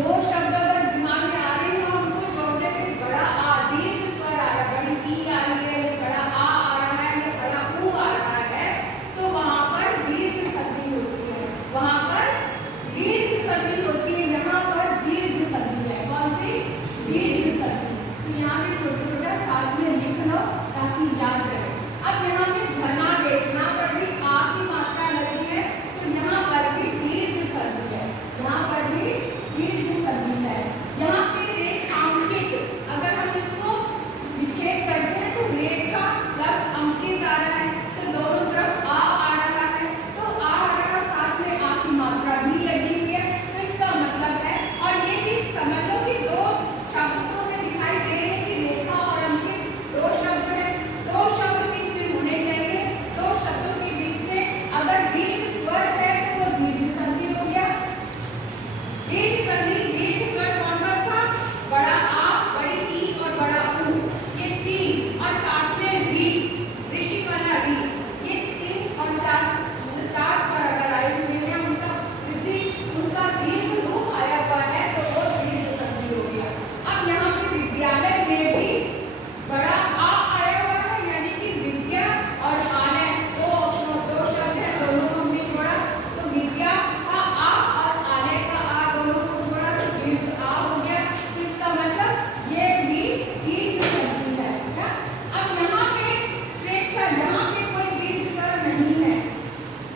दो शब्द अगर दिमाग में आ रहे हैं उनको जोड़ने में बड़ा आ दीर्घ स्वर आ रहा है, बड़ी ई आ रही है, ये बड़ा आ रहा है, ये बड़ा ऊ आ रहा है, तो वहां पर दीर्घ संधि होती है, वहां पर दीर्घ संधि होती है, यहाँ पर दीर्घ संधि है। कौन सी? दीर्घ संधि। तो यहाँ पे छोटा छोटा साथ में लिख लो ताकि याद रहे। अब यहाँ पे धनादेश, यहाँ पर भी आ की मात्रा लगी है, तो यहाँ पर भी दीर्घ संधि है, यहाँ पर भी दीर्घ संधि है। यहाँ पे रेखांकित, अगर हम इसको विच्छेद करते हैं तो रेखा प्लस अंकित आ रहा है, तो दोनों तरफ आ रहा है, तो आ रहा साथ में आ की मात्रा भी लगी हुई है, तो इसका मतलब है। और ये भी समझ लो कि दो शब्द तो हमें दिखाई दे रहे हैं कि रेखा और अंकित दो शब्द हैं, दो शब्द बीच में होने चाहिए, दो शब्दों के बीच में अगर दीर्घ स्वर है तो वो दीर्घ संधि हो गया। दीर्घ संधि, दीर्घ स्वर कौन सा था? बड़ा आ, बड़ी ई और बड़ा ऊ, ये तीन, और साथ में री, ऋषि वाला री, ये तीन और चार, मतलब चार स्वर अगर आए हुए हैं, उनका वृद्धि, उनका दीर्घ रूप आया हुआ है तो वो दीर्घ संधि हो गया। अब यहाँ पे विद्यालय में भी बड़ा आ आया हुआ है, यानी कि विद्या और आलय दो शब्द हैं, दोनों को हमने जोड़ा, तो विद्या का आ और आलय का आ दोनों को जोड़ा तो दीर्घ आ हो गया। तो इसका मतलब ये भी दीर्घ संधि है क्या? अब यहाँ पे स्वेच्छा, यहाँ पे कोई दीर्घ स्वर नहीं है,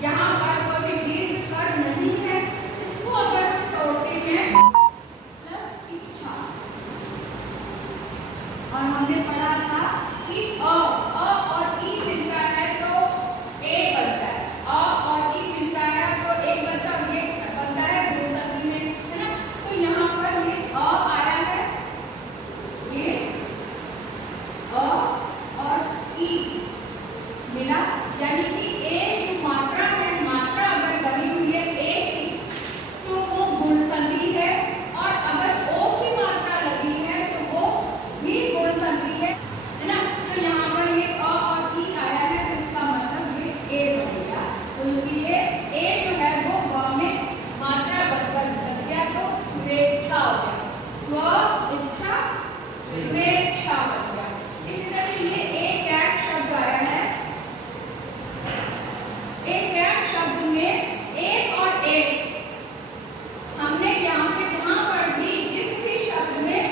यहाँ पर कोई दीर्घ स्वर नहीं है, इसको अगर हम तोड़ते हैं प्लस इच्छा, और हमने पढ़ा था कि अ और ई मिलता है तो ए बनता है, अ और ई मिलता है तो ए बनता है, ये बनता है दो संधि में, है ना? तो यहाँ पर ये अ आया है, ये अ और ई मिला, यानी कि ए जो मात्रा है, मात्रा अगर बनी हुई है ए की तो वो गुण संधि है, और अगर ओ की मात्रा लगी है तो वो भी गुण संधि है ना? तो यहाँ पर ये अ और ई आया है, तो इसका मतलब ये ए बन गया, तो इसलिए ए जो है वो व में मात्रा बदल गया, तो स्वेच्छा हो गया, स्व इच्छा स्वेच्छा बन गया। इसी तरह से ये एक ऐक शब्द आया है, एक ऐक शब्द में एक और एक, हमने यहाँ पे जहाँ पर भी जिस भी शब्द में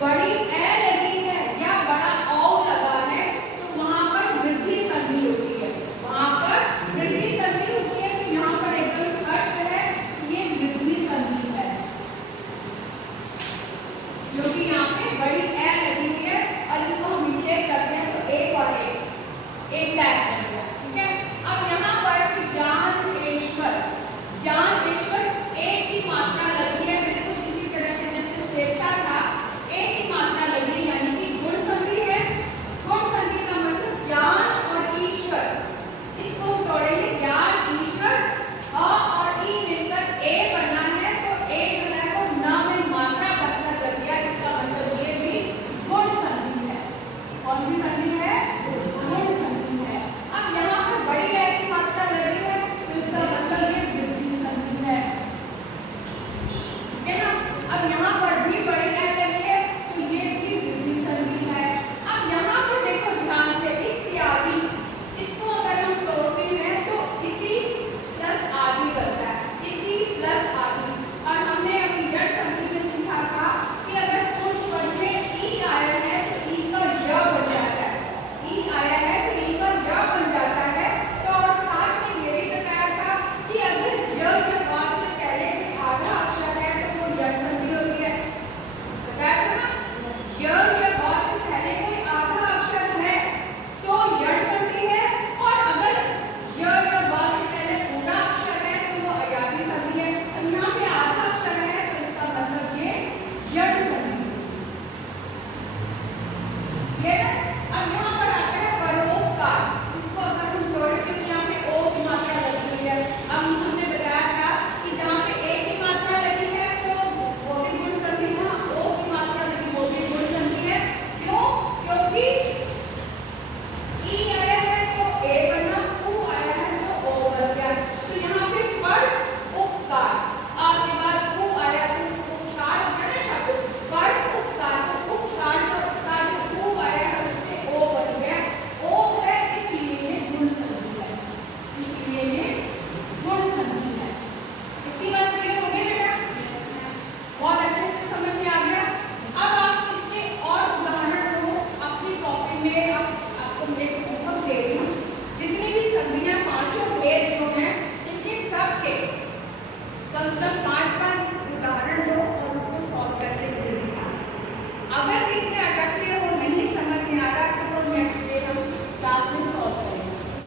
बड़ी ए लगी है या बड़ा औ लगा है तो वहां पर वृद्धि संधि होती है, वहां पर वृद्धि संधि होती है, तो यहाँ पर एकदम स्पष्ट है ये वृद्धि संधि है, क्योंकि यहाँ पे बड़ी ए लगी हुई है और इसको हम विच्छेद करते हैं तो एक और एक टैग